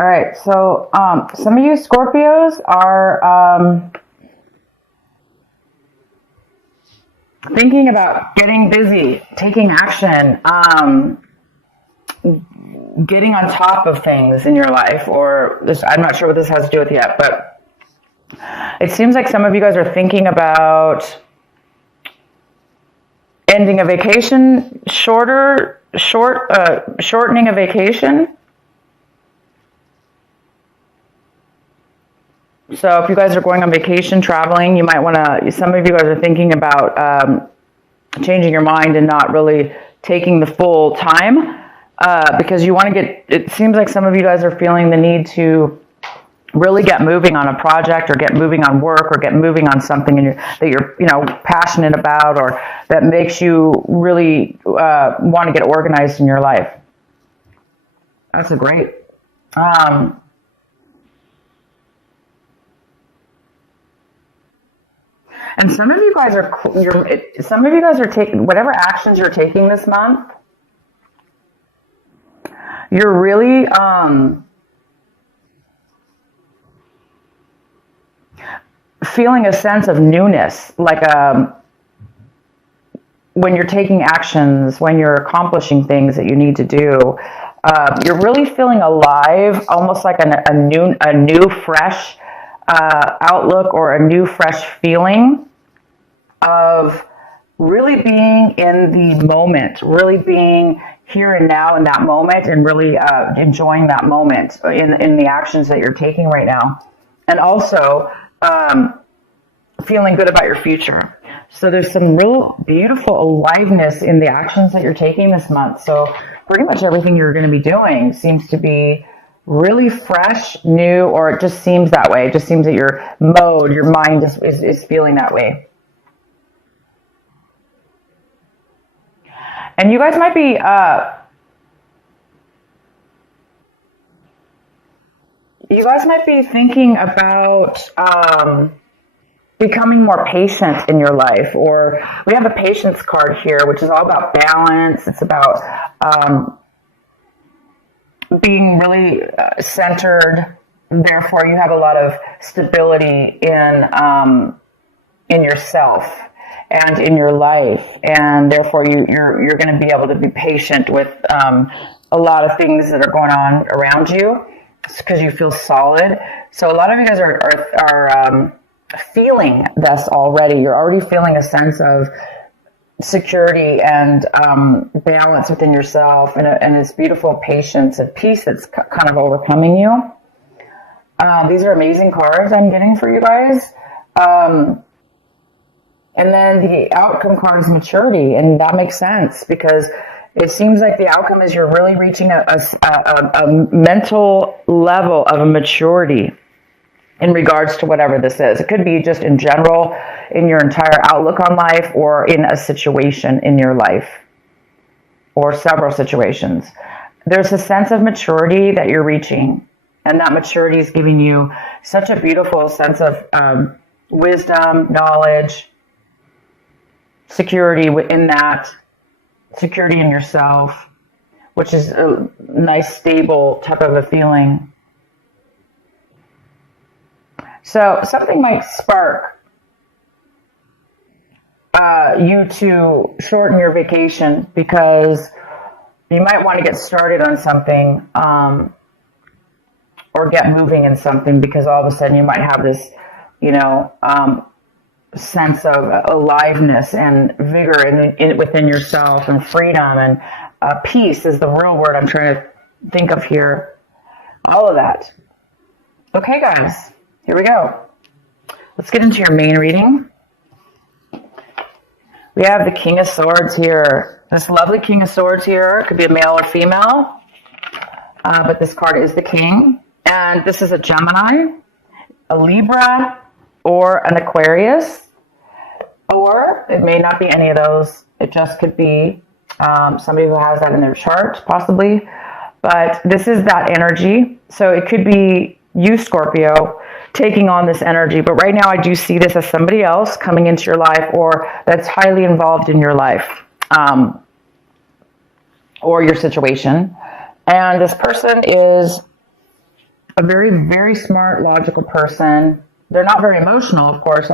All right, so some of you Scorpios are thinking about getting busy, taking action, getting on top of things in your life, or this, I'm not sure what this has to do with yet, but it seems like some of you guys are thinking about ending a vacation, shortening a vacation. So if you guys are going on vacation, traveling, you might want to, some of you guys are thinking about changing your mind and not really taking the full time because you want to get, it seems like some of you guys are feeling the need to really get moving on a project or get moving on work or get moving on something that you're passionate about or that makes you really want to get organized in your life. That's a great. And some of you guys are taking whatever actions you're taking this month. You're really feeling a sense of newness, like when you're taking actions, when you're accomplishing things that you need to do. You're really feeling alive, almost like a new fresh outlook or a new fresh feeling of really being in the moment, really being here and now in that moment, and really enjoying that moment in the actions that you're taking right now, and also feeling good about your future. So there's some real beautiful aliveness in the actions that you're taking this month. So pretty much everything you're going to be doing seems to be really fresh, new, or it just seems that way. It just seems that your mind is feeling that way. And you guys might be thinking about becoming more patient in your life. Or we have a patience card here, which is all about balance. It's about being really centered. Therefore, you have a lot of stability in yourself and in your life, and therefore you're going to be able to be patient with a lot of things that are going on around you because you feel solid. So a lot of you guys are feeling this already. You're already feeling a sense of security and balance within yourself, and this beautiful patience and peace that's kind of overcoming you. These are amazing cards I'm getting for you guys. And then the outcome card is maturity, and that makes sense because it seems like the outcome is you're really reaching a mental level of a maturity in regards to whatever this is. It could be just in general, in your entire outlook on life, or in a situation in your life, or several situations. There's a sense of maturity that you're reaching, and that maturity is giving you such a beautiful sense of wisdom, knowledge, security within that, security in yourself, which is a nice, stable type of a feeling. So something might spark you to shorten your vacation because you might want to get started on something or get moving in something because all of a sudden you might have this, sense of aliveness and vigor within yourself, and freedom, and peace is the real word I'm trying to think of here. All of that. Okay, guys, here we go. Let's get into your main reading. We have the King of Swords here. This lovely King of Swords here. It could be a male or female, but this card is the King. And this is a Gemini, a Libra, or an Aquarius, or it may not be any of those. It just could be somebody who has that in their chart, possibly. But this is that energy. So it could be you, Scorpio, taking on this energy. But right now I do see this as somebody else coming into your life, or that's highly involved in your life or your situation. And this person is a very, very smart, logical person. They're not very emotional, of course,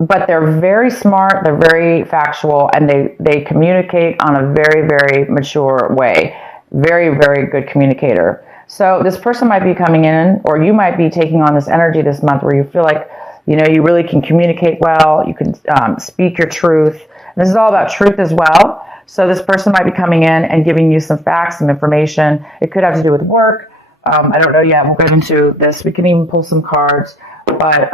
but they're very smart, they're very factual, and they communicate on a very, very mature way. Very, very good communicator. So this person might be coming in, or you might be taking on this energy this month where you feel like, you really can communicate well, you can speak your truth. This is all about truth as well. So this person might be coming in and giving you some facts, some information. It could have to do with work. I don't know yet. We'll get into this. We can even pull some cards. But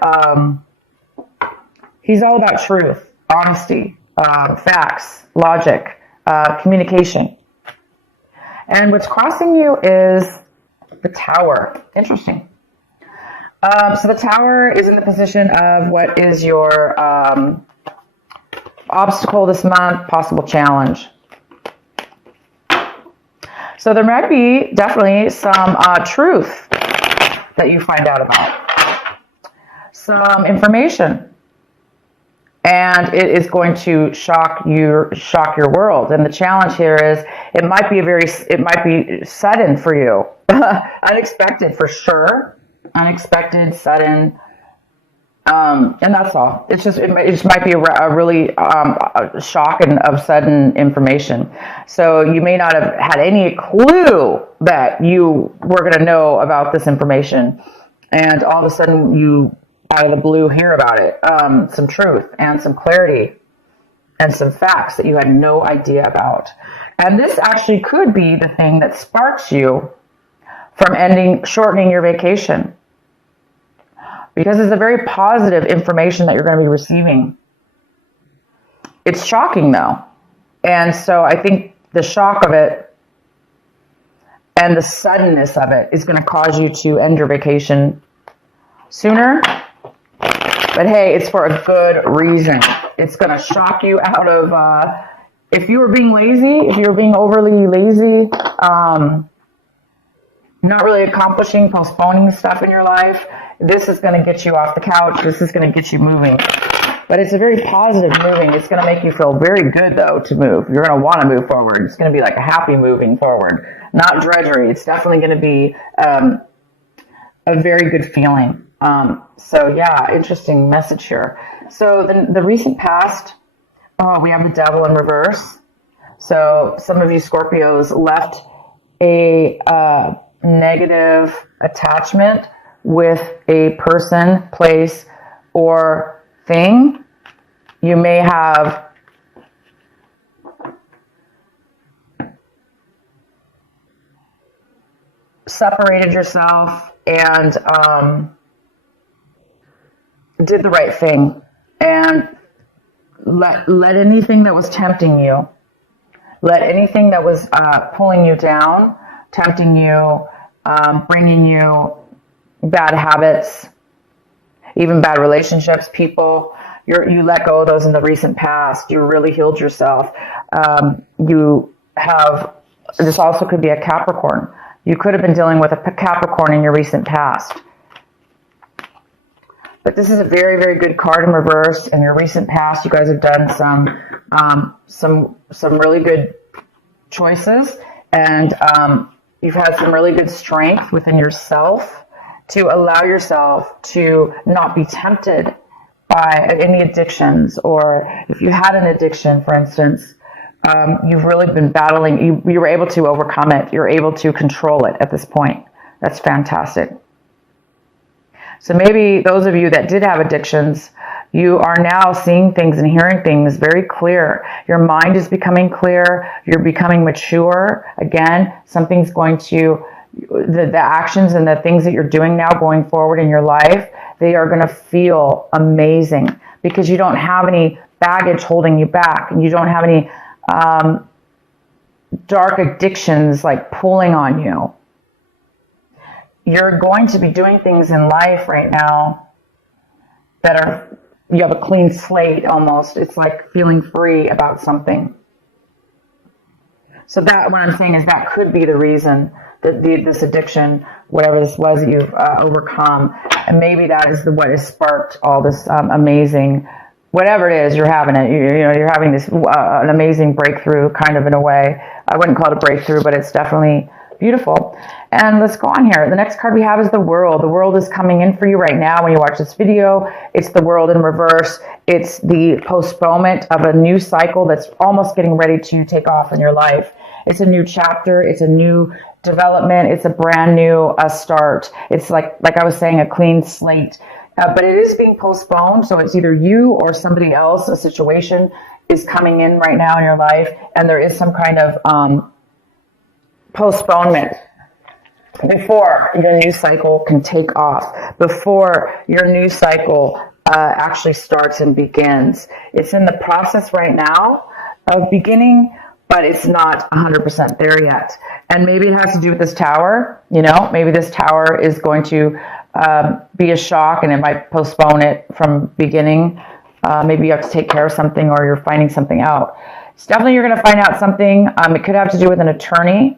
he's all about truth, honesty, facts, logic, communication. And what's crossing you is the Tower. Interesting. So the Tower is in the position of what is your obstacle this month, possible challenge. So there might be definitely some truth that you find out about. Some information. And it is going to shock your world. And the challenge here is it might be sudden for you. Unexpected for sure. Unexpected, sudden. And that's all. It just might be a really shock and of sudden information. So you may not have had any clue that you were going to know about this information. And all of a sudden you, out of the blue, hear about it. Some truth and some clarity and some facts that you had no idea about. And this actually could be the thing that sparks you from shortening your vacation. Because it's a very positive information that you're going to be receiving. It's shocking though. And so I think the shock of it and the suddenness of it is going to cause you to end your vacation sooner. But hey, it's for a good reason. It's going to shock you out of, if you were being lazy, if you were being overly lazy, not really accomplishing, postponing stuff in your life, this is going to get you off the couch. This is going to get you moving. But it's a very positive moving. It's going to make you feel very good, though, to move. You're going to want to move forward. It's going to be like a happy moving forward, not drudgery. It's definitely going to be a very good feeling. So, yeah, interesting message here. So the recent past, we have the Devil in reverse. So some of you Scorpios left a negative attachment with a person, place, or thing. You may have separated yourself and did the right thing and let anything that was tempting you, let anything that was pulling you down, tempting you, bringing you bad habits, even bad relationships, people, you let go of those in the recent past. You really healed yourself. You have, this also could be a Capricorn. You could have been dealing with a Capricorn in your recent past. But this is a very, very good card in reverse. In your recent past, you guys have done some really good choices, and you've had some really good strength within yourself to allow yourself to not be tempted by any addictions. Or if you had an addiction, for instance, you've really been battling. You were able to overcome it. You're able to control it at this point. That's fantastic. So maybe those of you that did have addictions, you are now seeing things and hearing things very clear. Your mind is becoming clear. You're becoming mature. Again, something's going to, the actions and the things that you're doing now going forward in your life, they are going to feel amazing because you don't have any baggage holding you back. And you don't have any dark addictions like pulling on you. You're going to be doing things in life right now that are, you have a clean slate almost. It's like feeling free about something. So that, what I'm saying is that could be the reason that this addiction, whatever this was that you've overcome, and maybe that is what has sparked all this amazing, whatever it is, you're having it. You're having this an amazing breakthrough, kind of in a way. I wouldn't call it a breakthrough, but it's definitely Beautiful. And let's go on here. The next card we have is the World. The World is coming in for you right now when you watch this video. It's the World in reverse. It's the postponement of a new cycle that's almost getting ready to take off in your life. It's a new chapter. It's a new development. It's a brand new start. It's like I was saying, a clean slate. But it is being postponed. So it's either you or somebody else, a situation is coming in right now in your life. And there is some kind of postponement before your new cycle can take off, before your new cycle actually starts and begins. It's in the process right now of beginning, but it's not 100% there yet. And maybe it has to do with this tower. You know, maybe this tower is going to be a shock, and it might postpone it from beginning. Maybe you have to take care of something, or you're finding something out. It's definitely you're going to find out something. It could have to do with an attorney.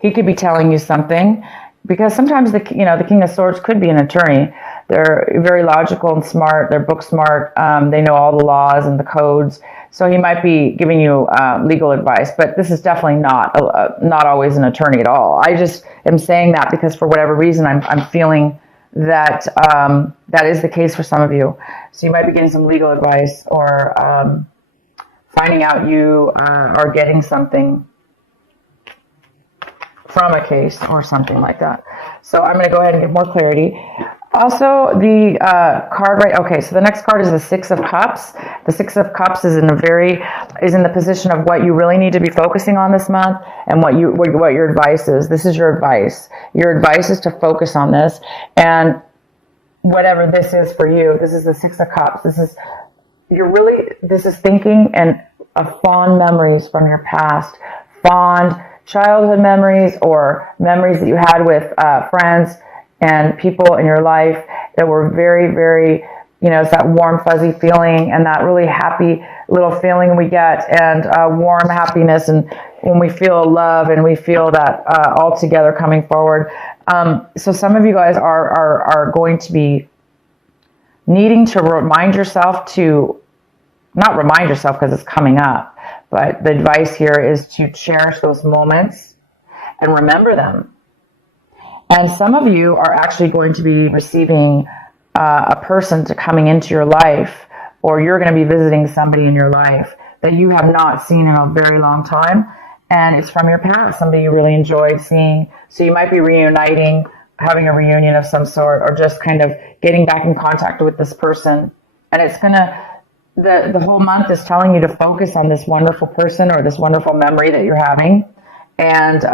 He could be telling you something, because sometimes the King of Swords could be an attorney. They're very logical and smart. They're book smart. They know all the laws and the codes. So he might be giving you legal advice, but this is definitely not always an attorney at all. I just am saying that because for whatever reason, I'm feeling that that is the case for some of you. So you might be getting some legal advice, or finding out you are getting something from a case or something like that. So I'm going to go ahead and get more clarity. Also, the card, right? Okay, so the next card is the Six of Cups. The Six of Cups is in the position of what you really need to be focusing on this month, and what your advice is. This is your advice. Your advice is to focus on this, and whatever this is for you. This is the Six of Cups. This is thinking and fond memories from your past, fond childhood memories, or memories that you had with friends and people in your life that were very, very, it's that warm, fuzzy feeling, and that really happy little feeling we get, and warm happiness, and when we feel love and we feel that all together coming forward. So some of you guys are going to be needing to remind yourself not remind yourself because it's coming up, but the advice here is to cherish those moments and remember them. And some of you are actually going to be receiving a person coming into your life, or you're going to be visiting somebody in your life that you have not seen in a very long time, and it's from your past, somebody you really enjoyed seeing. So you might be reuniting, having a reunion of some sort, or just kind of getting back in contact with this person. And it's going to, the whole month is telling you to focus on this wonderful person or this wonderful memory that you're having. And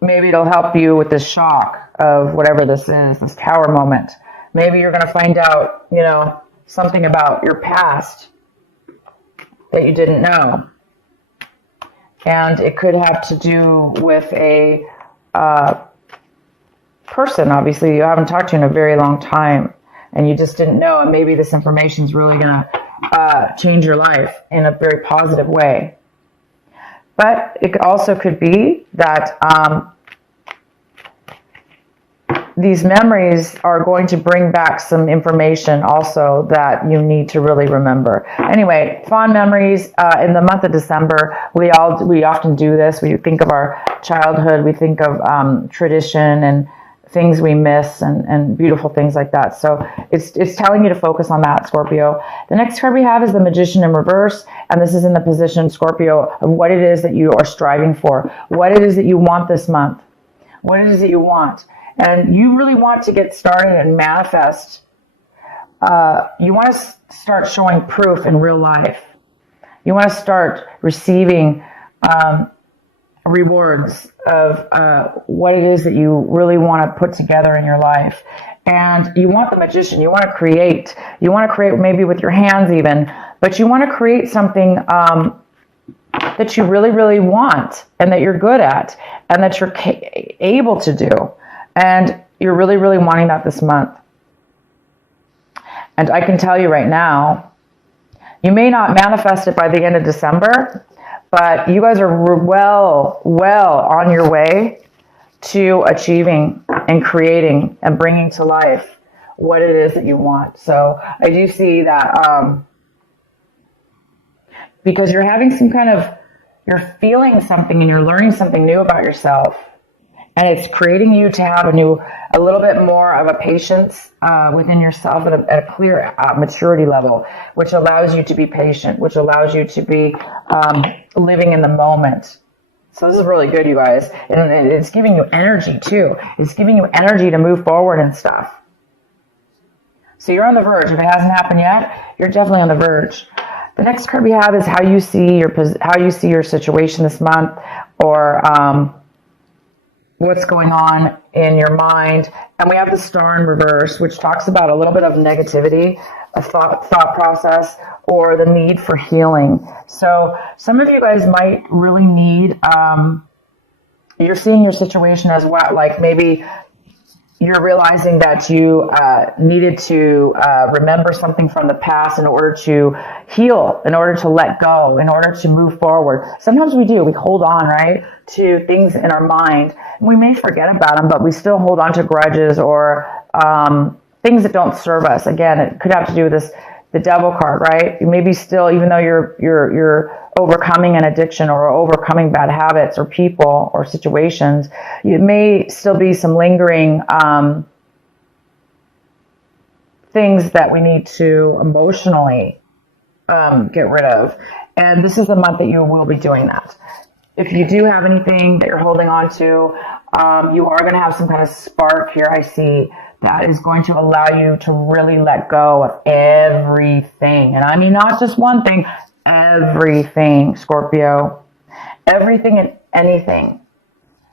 maybe it'll help you with this shock of whatever this is, this tower moment. Maybe you're going to find out, something about your past that you didn't know. And it could have to do with a person, obviously, you haven't talked to in a very long time, and you just didn't know, and maybe this information is really going to change your life in a very positive way. But it also could be that these memories are going to bring back some information also that you need to really remember. Anyway, fond memories in the month of December. We often do this. We think of our childhood. We think of tradition and things we miss, and beautiful things like that. So it's telling you to focus on that, Scorpio. The next card we have is the Magician in reverse, and this is in the position, Scorpio, of what it is that you are striving for, what it is that you want this month, what it is that you want. And you really want to get started and manifest. You want to start showing proof in real life. You want to start receiving rewards of what it is that you really want to put together in your life. And you want the Magician. You want to create. You want to create maybe with your hands even. But you want to create something that you really, really want, and that you're good at, and that you're able to do. And you're really, really wanting that this month. And I can tell you right now, you may not manifest it by the end of December, but you guys are well on your way to achieving and creating and bringing to life what it is that you want. So I do see that because you're having some kind of You're feeling something and you're learning something new about yourself. And it's creating you to have a little bit more of a patience within yourself at a clear maturity level, which allows you to be patient, which allows you to be living in the moment. So this is really good, you guys. And it's giving you energy, too. It's giving you energy to move forward and stuff. So you're on the verge. If it hasn't happened yet, you're definitely on the verge. The next card we have is how you see your situation this month, or what's going on in your mind. And we have the Star in reverse, which talks about a little bit of negativity, a thought process, or the need for healing. So some of you guys might really need, you're seeing your situation as well, like maybe you're realizing that you needed to remember something from the past in order to heal, in order to let go, in order to move forward. Sometimes we do. We hold on, right, to things in our mind. And we may forget about them, but we still hold on to grudges or things that don't serve us. Again, it could have to do with the Devil card, right? You may be still, even though you're overcoming an addiction or overcoming bad habits or people or situations, it may still be some lingering things that we need to emotionally get rid of. And this is the month that you will be doing that. If you do have anything that you're holding on to, you are going to have some kind of spark here, I see, that is going to allow you to really let go of everything. And I mean, not just one thing, everything, Scorpio. Everything and anything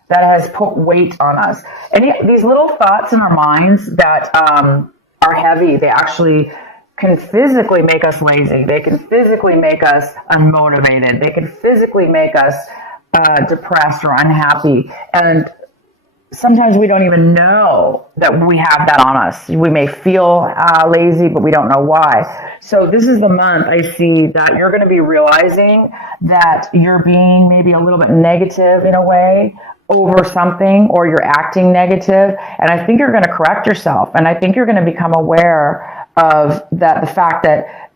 that has put weight on us. These little thoughts in our minds that are heavy, they actually can physically make us lazy. They can physically make us unmotivated. They can physically make us depressed or unhappy. And sometimes we don't even know that we have that on us. We may feel lazy, but we don't know why. So this is the month I see that you're going to be realizing that you're being maybe a little bit negative in a way over something, or you're acting negative. And I think you're going to correct yourself. And I think you're going to become aware of that, the fact that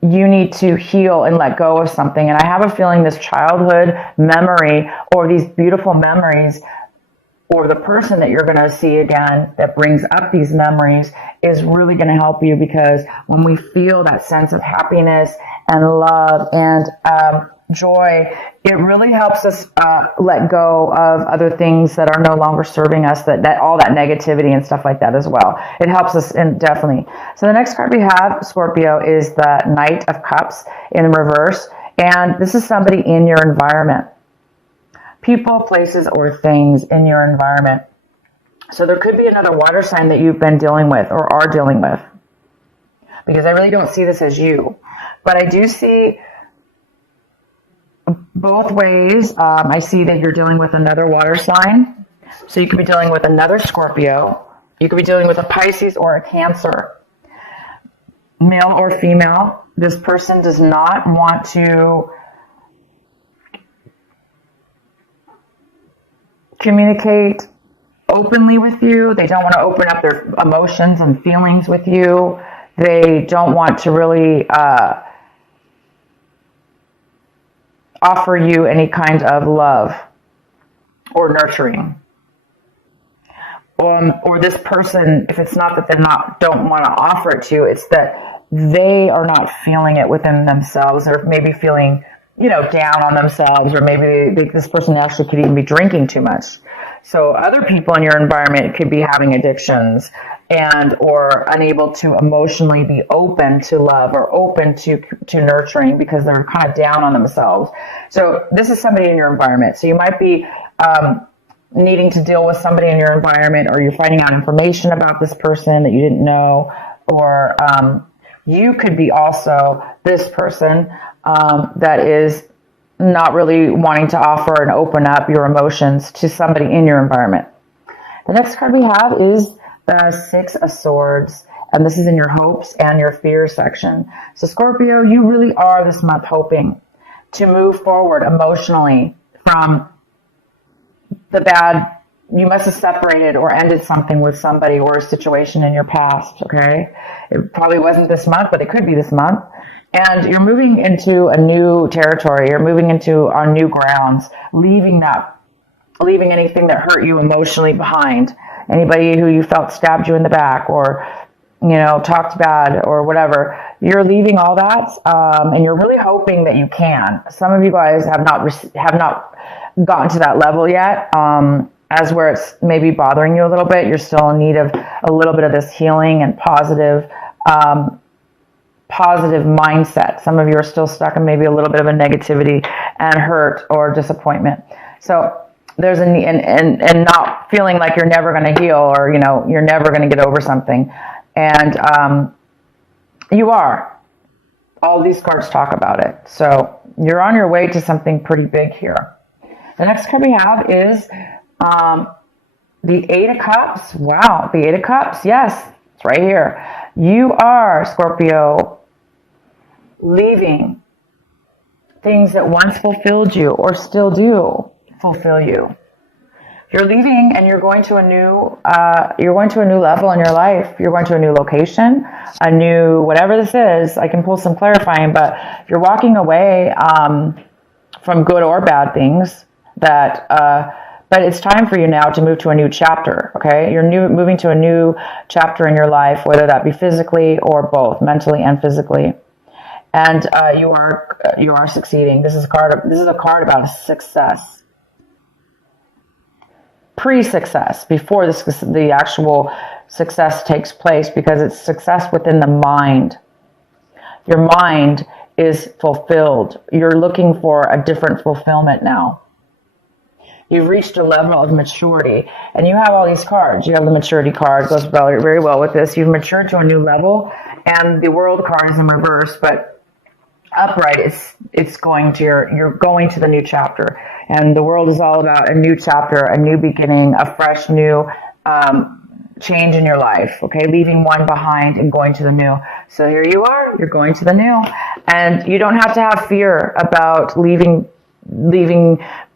you need to heal and let go of something. And I have a feeling this childhood memory, or these beautiful memories, or the person that you're going to see again that brings up these memories is really going to help you, because when we feel that sense of happiness and love and joy, it really helps us let go of other things that are no longer serving us, that all that negativity and stuff like that as well. It helps us, and definitely. So the next card we have, Scorpio, is the Knight of Cups in reverse. And this is somebody in your environment. People, places, or things in your environment. So there could be another water sign that you've been dealing with or are dealing with, because I really don't see this as you. But I do see both ways. I see that you're dealing with another water sign. So you could be dealing with another Scorpio. You could be dealing with a Pisces or a Cancer. Male or female. This person does not want to communicate openly with you. They don't want to open up their emotions and feelings with you. They don't want to really offer you any kind of love or nurturing. Or this person, if it's not that they don't want to offer it to you, it's that they are not feeling it within themselves, or maybe feeling, down on themselves, or maybe this person actually could even be drinking too much. So other people in your environment could be having addictions or unable to emotionally be open to love or open to nurturing, because they're kind of down on themselves. So this is somebody in your environment. So you might be needing to deal with somebody in your environment, or you're finding out information about this person that you didn't know, or you could be also this person that is not really wanting to offer and open up your emotions to somebody in your environment. The next card we have is the Six of Swords, and this is in your hopes and your fears section. So Scorpio, you really are this month hoping to move forward emotionally from the bad. You must have separated or ended something with somebody or a situation in your past, okay? It probably wasn't this month, but it could be this month. And you're moving into a new territory. You're moving into on new grounds, leaving anything that hurt you emotionally behind. Anybody who you felt stabbed you in the back or, talked bad or whatever. You're leaving all that, and you're really hoping that you can. Some of you guys have not gotten to that level yet, as where it's maybe bothering you a little bit. You're still in need of a little bit of this healing and positive mindset. Some of you are still stuck in maybe a little bit of a negativity and hurt or disappointment. So there's a need, and not feeling like you're never going to heal, or you're never going to get over something, and you are. All these cards talk about it. So you're on your way to something pretty big here. The next card we have is the Eight of Cups. Wow, the Eight of Cups. Yes, it's right here. You are, Scorpio, leaving things that once fulfilled you or still do fulfill you. You're leaving and you're going to a new level in your life. You're going to a new location, a new, whatever this is. I can pull some clarifying, but you're walking away from good or bad things that, but it's time for you now to move to a new chapter. Okay. You're moving to a new chapter in your life, whether that be physically or both, mentally and physically. And you are succeeding. This is a card about success. Pre-success, before the actual success takes place, because it's success within the mind. Your mind is fulfilled. You're looking for a different fulfillment now. You've reached a level of maturity, and you have all these cards. You have the maturity card, goes very well with this. You've matured to a new level, and the World card is in reverse, but upright, it's going to you're going to the new chapter. And the World is all about a new chapter, a new beginning, a fresh new change in your life. Okay, leaving one behind and going to the new. So here you are, you're going to the new, and you don't have to have fear about leaving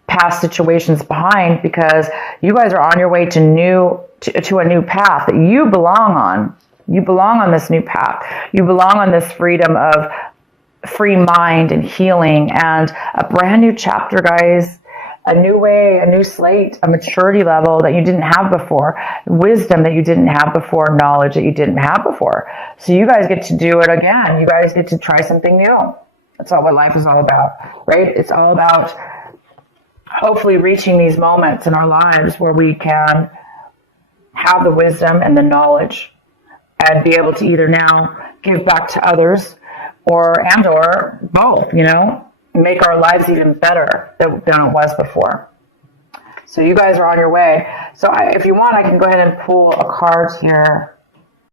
past situations behind, because you guys are on your way to a new path that you belong on. You belong on this new path. You belong on this freedom of free mind and healing and a brand new chapter, guys. A new way, a new slate, a maturity level that you didn't have before, wisdom that you didn't have before, knowledge that you didn't have before. So you guys get to do it again. You guys get to try something new. That's all what life is all about, right? It's all about hopefully reaching these moments in our lives where we can have the wisdom and the knowledge and be able to either now give back to others or both, make our lives even better than it was before. So you guys are on your way. So if you want, I can go ahead and pull a card here